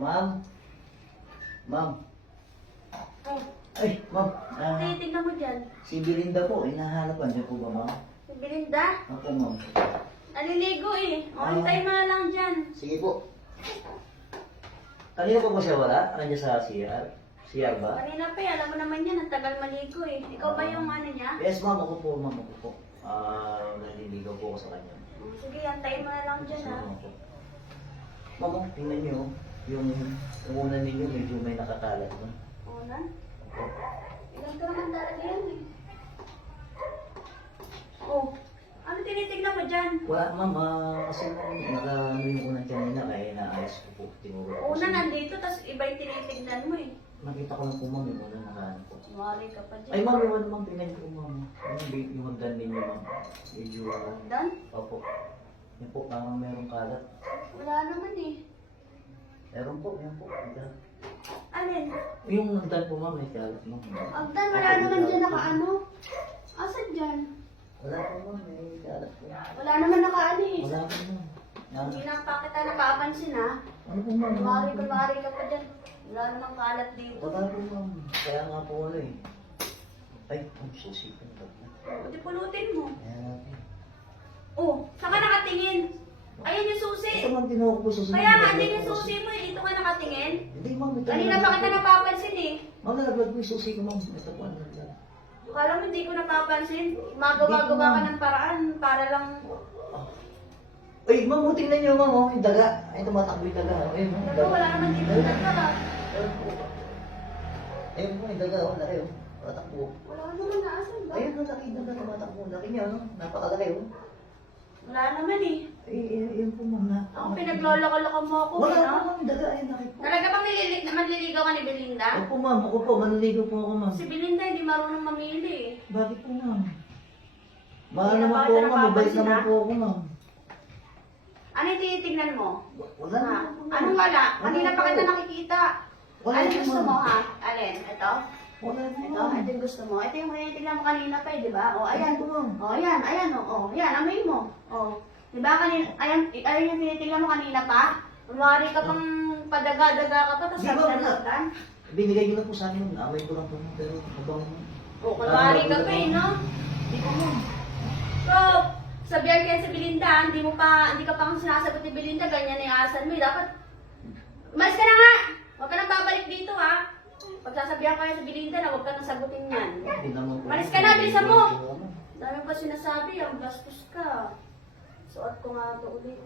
Ma'am? Ma'am? Oh, Ay, ma'am. titignan mo dyan. Si Belinda po, hinahanap. Andiyan po ba, ma'am? Si Belinda, Ako, ma'am. naliligo eh. O, hintay mo na lang dyan. Sige po. Kanina pa ba siya wala? Nandiyan sa CR? CR ba? Kanina pa eh, alam mo naman yan, ang tagal maligo eh. Ikaw ba yung ano niya? Yes, ma'am. Ako po, ma'am. Ako po. Naliligaw po ako sa kanya. Sige, hintayin mo na lang dyan ha. Ma'am, tingnan niyo. Yung una ninyo, medyo may nakakalat. No? Unan? Ilan ka naman talaga yan eh. Oh, ano tinitignan mo dyan? Wala, ma'am. Kasi naka-ano yung unang kanina kaya inaayos ko po. Tinuro ko. Una nandito, tapos iba yung tinitignan mo eh. Nakita ko lang po, ma'am, yung unang nakaano po. Mali ka pa dyan. Ay, ma'am, yung ano, ma'am, tingnan ko, ma'am. Yung hagdan ninyo, ma'am. Medyo, Dan? opo. Yan po, parang merong kalat. Wala naman eh. Meron po, yan po. Hagdan. Alin? Yung hagdan po, ma'am, may kalat, ma'am. Agdan, wala naman dyan nakaano. Asan dyan? Wala po, ma'am, may kalat po. Wala naman nakaano eh. Wala po, ma'am. Hindi na pa kita nakapansin ha. Ano po, ma'am? Mari ka pa dyan. Wala namang kalat dito. Wala po, ma'am. Kaya nga po, ano eh. Ay, susi po. Buti pulutin mo. Ayan natin. Oh, saan ka nakatingin? Ayan yung susi. Ito, ma'am, tinuha ko po susi. Kaya nga, andyan yung susi mo eh. Dito ka nakatingin. Hindi, ma'am. Ito Kanina pa kita napapansin eh. Ma'am, nalaglag po yung susi ko, ma'am. Ito po, ano. Kala mo hindi ko napapansin. Magawa-gawa ka ng paraan para lang... Ay, ma'am, tingnan niyo, ma'am, oh, yung daga. Ay, tumatakbo yung daga. Ayun, ma'am, Pero wala naman dito Ayun. nagkaka. Ayun po. Ayun po, yung daga, oh, laki, oh. Tumatakbo. Wala naman naasan ba? Ayun, oh, laki yung daga, tumatakbo. Laki niya, no? Napakalaki, oh. Wala naman eh. Ayun po, ma'am, na. Ako pinagloloko-loko mo ako. Wala eh, po, no? ma'am, yung daga, ayun, laki po. Talaga bang manliligaw ka ni Belinda? Opo, ma'am, ako po, manligo po ako, ma'am. Si Belinda hindi marunong mamili eh. Bakit po, ma'am? Mahal Hindi na naman ba po kita ako, ma'am. Mabait napapansin, naman ha? po ako, ma'am. Ano yung tinitignan mo? Wala Ha? naman po, ma'am. Anong wala? Kanina Wala pa po. kita nakikita. Wala Ano po, gusto ma'am. mo ha? Alin? Ito? Wala po, Ito? ma'am. Ito yung gusto mo. Ito yung tinitignan mo kanina pa eh, di ba? O, Ayan ayan. po, ma'am. O, ayan. Ayan, o. Ayan, amoy mo. O. Di ba kanina, ayan yung tinitignan mo kanina pa? Umari ka pang padaga-daga ka pa, tapos Di ba, wala. sabi Binigay niyo na po sa akin, amay ko lang po, ma'am. Pero, habang... O, kunwari ka pa eh, no? Di ba, ma'am? So, sabihan kaya sa Belinda, hindi ka pa kang sinasagot ni Belinda, ganyan na yung asan mo. Dapat, umalis ka na nga! Huwag ka nang babalik dito, ha? Pagsasabihan kaya sa Belinda na huwag ka nang sagutin yan. Hindi naman po. Umalis ka na, bilisan mo! Dami pa sinasabi, ang bastos ka. Suot ko nga ito ulit.